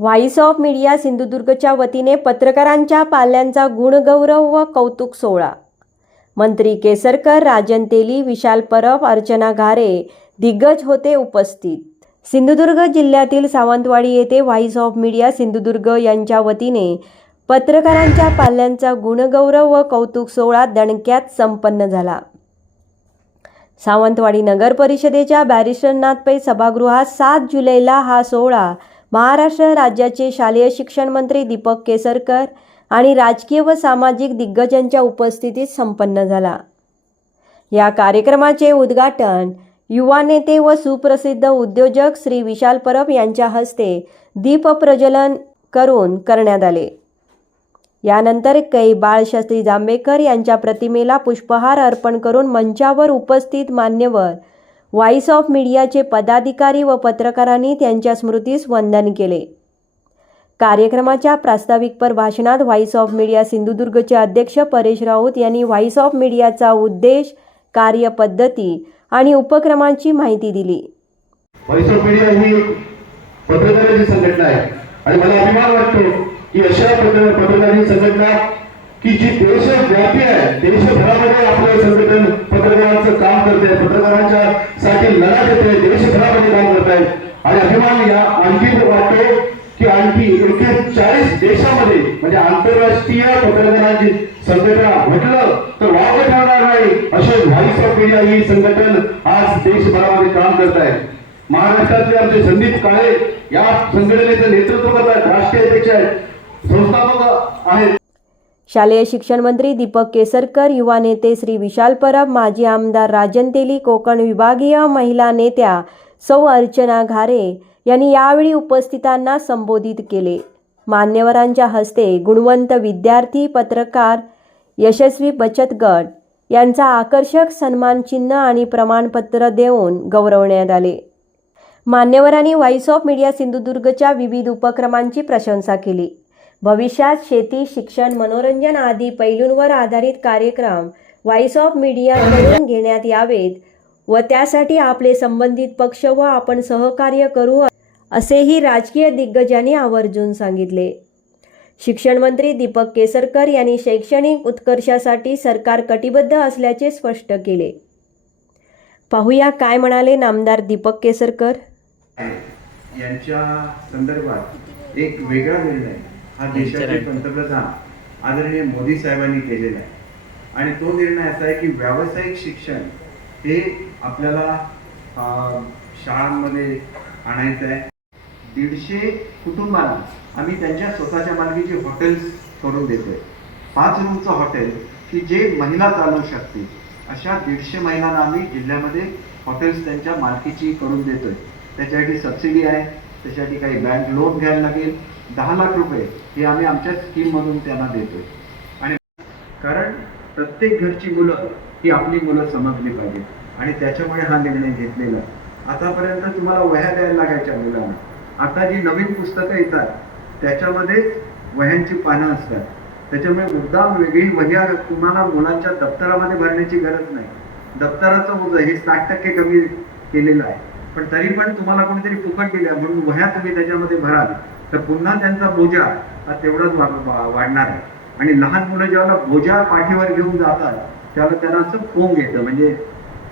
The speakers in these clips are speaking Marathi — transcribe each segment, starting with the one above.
व्हॉइस ऑफ मीडिया सिंधुदुर्गच्या वतीने पत्रकारांच्या पाल्यांचा गुणगौरव व कौतुक सोहळा. मंत्री केसरकर राजन तेली विशाल परब अर्चना घारे दिग्गज होते उपस्थित. सिंधुदुर्ग जिल्ह्यातील सावंतवाडी येथे व्हॉइस ऑफ मीडिया सिंधुदुर्ग यांच्या वतीने पत्रकारांच्या पाल्यांचा गुणगौरव व कौतुक सोहळा दणक्यात संपन्न झाला. सावंतवाडी नगर परिषदेच्या बॅरिस्टरनाथ पै सभागृहात सात जुलैला हा सोहळा महाराष्ट्र राज्याचे शालेय शिक्षण मंत्री दीपक केसरकर आणि राजकीय व सामाजिक दिग्गजांच्या उपस्थितीत संपन्न झाला. या कार्यक्रमाचे उद्घाटन युवा नेते व सुप्रसिद्ध उद्योजक श्री विशाल परब यांच्या हस्ते दीप प्रज्वलन करून करण्यात आले. यानंतर कै. बाळशास्त्री जांभेकर यांच्या प्रतिमेला पुष्पहार अर्पण करून मंचावर उपस्थित मान्यवर व्हॉइस ऑफ मीडियाचे पदाधिकारी व पत्रकारांनी त्यांच्या स्मृतीस वंदन केले. कार्यक्रमाच्या प्रास्ताविकपर भाषणात व्हॉइस ऑफ मीडिया सिंधुदुर्गचे अध्यक्ष परेश राऊत यांनी व्हॉइस ऑफ मीडियाचा उद्देश कार्यपद्धती आणि उपक्रमांची माहिती दिली. व्हॉइस ऑफ मीडिया ही पत्रकारांची संघटना आहे. आणि मला अभिमान वाटतो की अशा पत्रकारांची संघटना की जी देशव्यापी आहे देशभरामध्ये आपलं संघटन पत्रकार आणि अभिमान या आणखी वाटतो की आणखी एकशे चाळीस देशामध्ये म्हणजे आंतरराष्ट्रीय पत्रकारांची संघटना म्हटलं तर वाव ठरणार नाही असे व्हॉइस ऑफ इंडिया ही संघटन आज देशभरामध्ये काम करत आहे. महाराष्ट्रातले आमचे संदीप काळे या संघटनेचं नेतृत्व करत आहेत राष्ट्रीय अध्यक्ष आहेत संस्थापक आहेत. शालेय शिक्षण मंत्री दीपक केसरकर युवा नेते श्री विशाल परब माजी आमदार राजन तेली कोकण विभागीय महिला नेत्या सौ अर्चना घारे यांनी यावेळी उपस्थितांना संबोधित केले. मान्यवरांच्या हस्ते गुणवंत विद्यार्थी पत्रकार यशस्वी बचत गट यांचा आकर्षक सन्मान चिन्ह आणि प्रमाणपत्र देऊन गौरवण्यात आले. मान्यवरांनी व्हॉइस ऑफ मीडिया सिंधुदुर्गच्या विविध उपक्रमांची प्रशंसा केली. भविष्यात शेती शिक्षण मनोरंजन आदी पैलूंवर आधारित कार्यक्रम व्हॉइस ऑफ मीडियाकडून घेण्यात यावेत व त्यासाठी आपले संबंधित पक्ष व आपण सहकार्य करू असेही राजकीय दिग्गजांनी आवर्जून सांगितले. शिक्षण मंत्री दीपक केसरकर यांनी शैक्षणिक उत्कर्षासाठी सरकार कटिबद्ध असल्याचे स्पष्ट केले. पाहूया काय म्हणाले नामदार दीपक केसरकर. यांच्या संदर्भात एक वेगळा निर्णय हा देशाचे पंतप्रधान आदरणीय मोदी साहेबांनी केलेला आहे. आणि तो निर्णय असा आहे की व्यावसायिक शिक्षण हे आपल्याला शाळांमध्ये आणायचं आहे. दीडशे कुटुंबांना आम्ही त्यांच्या स्वतःच्या मालकीचे हॉटेल्स करून देतोय. पाच रूमचं हॉटेल की जे महिला चालवू शकतील. अशा दीडशे महिलांना आम्ही जिल्ह्यामध्ये हॉटेल्स त्यांच्या मालकीची करून देतोय. त्याच्यासाठी सबसिडी आहे. त्याच्यासाठी काही बँक लोन घ्यायला लागेल. दहा लाख रुपये हे आम्ही आमच्या स्कीममधून त्यांना देतोय. आणि कारण प्रत्येक घरची मुलं ही आपली मुलं समजली पाहिजेत. आणि त्याच्यामुळे हा निर्णय घेतलेला आतापर्यंत तुम्हाला वह्या द्यायला लागायच्या मुलांना. आता जी नवीन पुस्तकं येतात त्याच्यामध्येच वह्यांची पानं असतात. त्याच्यामुळे मुद्दाम वेगळी वह्या तुम्हाला मुलांच्या दप्तरामध्ये भरण्याची गरज नाही. दप्तराचं ओझं हे साठ टक्के कमी केलेलं आहे. पण तरी पण तुम्हाला कोणीतरी फुकट दिल्या म्हणून वह्या तुम्ही त्याच्यामध्ये भराल तर पुन्हा त्यांचा बोजा हा तेवढाच वाढणार आहे. आणि लहान मुलं ज्यावेळेला बोजा पाठीवर घेऊन जातात त्यावेळेला त्यांना असं कोंब येतं. म्हणजे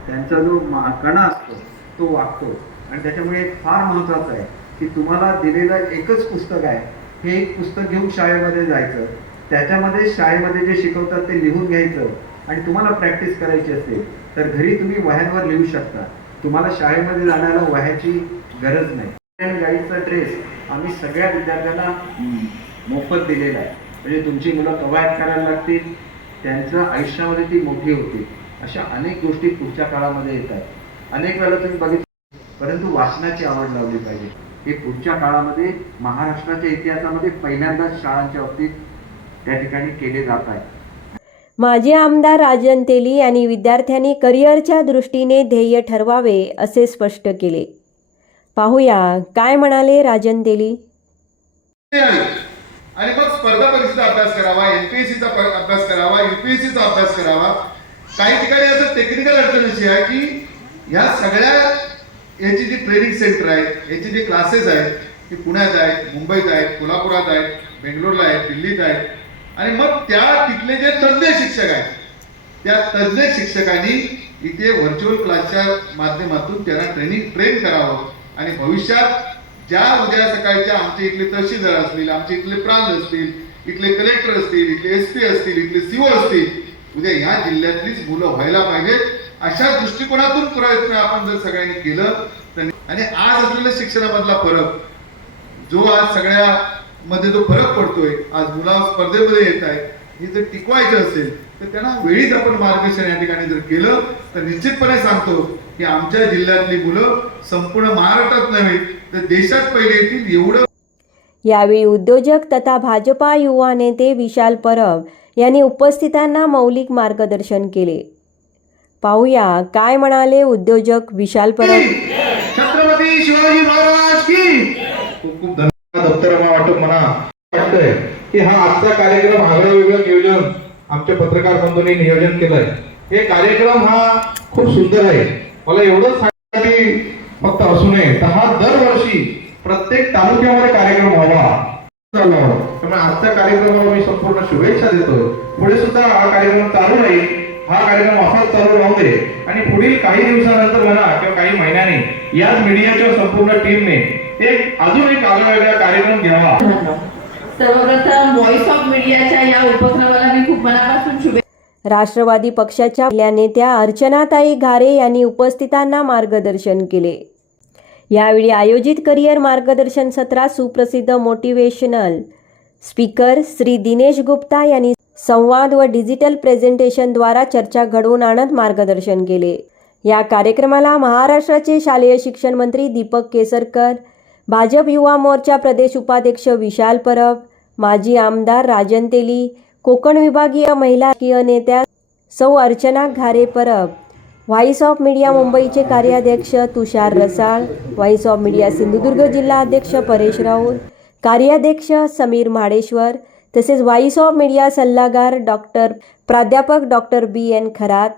त्यांचा जो कणा असतो तो वागतो. आणि त्याच्यामुळे फार महत्वाचं आहे की तुम्हाला दिलेलं एकच पुस्तक आहे. हे एक पुस्तक घेऊन शाळेमध्ये जायचं. त्याच्यामध्ये शाळेमध्ये जे शिकवतात ते लिहून घ्यायचं. आणि तुम्हाला प्रॅक्टिस करायची असेल तर घरी तुम्ही वह्यांवर लिहू शकता. तुम्हाला शाळेमध्ये जाण्याला वह्याची गरज नाही. आणि गाईडचा ड्रेस आम्ही सगळ्या विद्यार्थ्यांना मोफत दिलेला आहे. म्हणजे तुमची मुलं कवायत करायला लागतील त्यांच्या आयुष्यामध्ये ती मोठी होती अशा अनेक गोष्टी पुढच्या काळामध्ये येतात अनेक वेळेला तुम्ही बघितलं परंतु वाचनाची आवड लावली पाहिजे. हे पुढच्या काळामध्ये महाराष्ट्राच्या इतिहासामध्ये पहिल्यांदाच शाळांच्या बाबतीत त्या ठिकाणी केले जात आहे. माजी आमदार राजन तेली यांनी विद्यार्थ्यांनी करिअरच्या दृष्टीने ध्येय ठरवावे असे स्पष्ट केले. पाहूया काय म्हणाले राजन तेली? आणि मग स्पर्धा परीक्षेचा अभ्यास करावा एमपीएससीचा अभ्यास करावा युपीएससीचा अभ्यास करावा काही ठिकाणी असं टेक्निकल अडचण अशी आहे की ह्या सगळ्या याची जी ट्रेनिंग सेंटर आहेत याचे जी क्लासेस आहेत ते पुण्यात आहेत मुंबईत आहेत कोल्हापुरात आहेत बेंगलोरला आहेत दिल्लीत आहेत. आणि मग त्या तिथले जे तज्ज्ञ शिक्षक आहेत त्या तज्ज्ञ शिक्षकांनी इथे व्हर्च्युअल क्लासच्या माध्यमातून त्यांना ट्रेनिंग ट्रेन करावं. आणि भविष्यात ज्या उद्या सकाळच्या आमचे इथले तहसीलदार असतील आमचे इथले प्रांत असतील इथले कलेक्टर असतील इथले एस पी असतील इथले सीओ असतील उद्या या जिल्ह्यातलीच मुलं व्हायला पाहिजेत. अशा दृष्टिकोनातून प्रयत्न आपण जर सगळ्यांनी केलं तर आणि आज असलेल्या शिक्षणामधला फरक जो आज सगळ्या मध्ये जो फरक पडतोय आज मुला स्पर्धेमध्ये येत आहे हे जर टिकवायचे असेल तर त्यांना वेळीच आपण मार्गदर्शन या ठिकाणी जर केलं तर निश्चितपणे सांगतो की आमच्या जिल्ह्यातली मुलं संपूर्ण महाराष्ट्रात नव्हे तर देशात पहिले येतील एवढं. यावेळी उद्योजक तथा भाजपा युवा नेते विशाल परब यांनी उपस्थितांना मौलिक मार्गदर्शन केले. पाहूया काय म्हणाले उद्योजक विशाल परब. छत्रपती शिवाजी महाराज की खूप धन्यवाद. दप्तरमा वाटप म्हणा वाटतंय की हा आजचा कार्यक्रम आगळं वेगळं नियोजन आमच्या पत्रकार बंधूंनी नियोजन केलंय. हे कार्यक्रम हा खूप सुंदर आहे. मला एवढंच सांगण्यासाठी फक्त असू नये. तर हा दरवर्षी प्रत्येक तालुक्यामध्ये कार्यक्रम व्हावा. चालू. आहे. त्यामुळे आजच्या कार्यक्रमाला मी संपूर्ण शुभेच्छा देतो पुढे सुद्धा हा कार्यक्रम चालू राहील. हा कार्यक्रम असाच चालू राहू दे. आणि पुढील काही दिवसानंतर म्हणा किंवा काही महिन्याने याच मीडियाच्या संपूर्ण टीमने एक अजून एक आगळा वेगळा कार्यक्रम घ्यावा. सर्वप्रथम व्हॉइस ऑफ मीडियाच्या या उपक्रमाला मी खूप मनापासून शुभेच्छा राष्ट्रवादी पक्षाच्या आपल्या नेत्या अर्चनाताई घारे यांनी उपस्थितांना मार्गदर्शन केले. यावेळी आयोजित करिअर मार्गदर्शन सत्रात सुप्रसिद्ध मोटिवेशनल स्पीकर श्री दिनेश गुप्ता यांनी संवाद व डिजिटल प्रेझेंटेशनद्वारा चर्चा घडवून आणत मार्गदर्शन केले. या कार्यक्रमाला महाराष्ट्राचे शालेय शिक्षण मंत्री दीपक केसरकर भाजप युवा मोर्चा प्रदेश उपाध्यक्ष विशाल परब माजी आमदार राजन तेली कोकण विभागीय महिला नेत्या सौ Archana Ghare Parab voice of media मुंबईचे कार्याध्यक्ष Tushar Rasal voice of media Sindhudurg जिल्हा अध्यक्ष परेश राऊत कार्याध्यक्ष समीर म्हाडेश्वर तसेच व्हॉइस ऑफ मीडिया सल्लागार डॉक्टर प्राध्यापक डॉक्टर बी एन खरात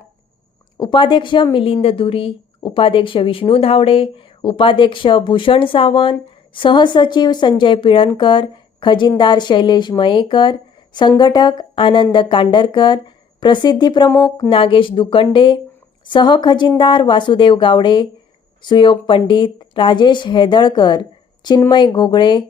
उपाध्यक्ष मिलिंद धुरी उपाध्यक्ष विष्णू धावडे उपाध्यक्ष भूषण सावंत सहसचिव संजय पिळणकर खजिनदार शैलेश मयेकर संघटक आनंद कांडरकर प्रसिद्धी प्रमुख नागेश दुकंडे सहखजिनदार वासुदेव गावडे सुयोग पंडित राजेश हेदळकर चिन्मय घोगळे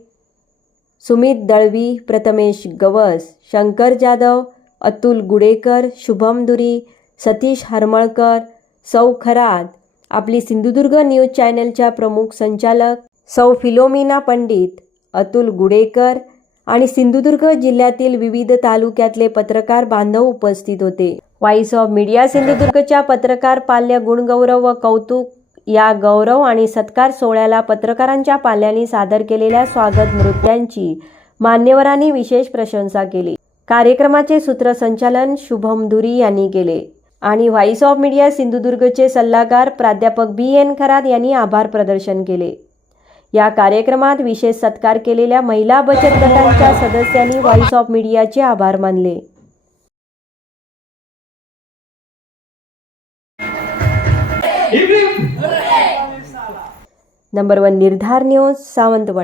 सुमित दळवी प्रथमेश गवस शंकर जाधव अतुल गुडेकर शुभम दुरी सतीश हरमळकर सौ खरात. आपली सिंधुदुर्ग न्यूज चॅनलच्या प्रमुख संचालक सौ फिलोमिना पंडित अतुल गुडेकर आणि सिंधुदुर्ग जिल्ह्यातील विविध तालुक्यातले पत्रकार बांधव उपस्थित होते. व्हॉइस ऑफ मीडिया सिंधुदुर्गच्या पत्रकार पाल्य गुणगौरव व कौतुक या गौरव आणि सत्कार सोहळ्याला पत्रकारांच्या पाल्यांनी सादर केलेल्या स्वागत नृत्यांची मान्यवरांनी विशेष प्रशंसा केली. कार्यक्रमाचे सूत्रसंचालन शुभम धुरी यांनी केले. आणि व्हॉइस ऑफ मीडिया सिंधुदुर्गचे सल्लागार प्राध्यापक बी एन खरात यांनी आभार प्रदर्शन केले. या कार्यक्रमात विशेष सत्कार केलेल्या महिला बचत गटांच्या सदस्यांनी व्हॉइस ऑफ मीडियाचे आभार मानले. Number one Nirdhar news Sawantwadi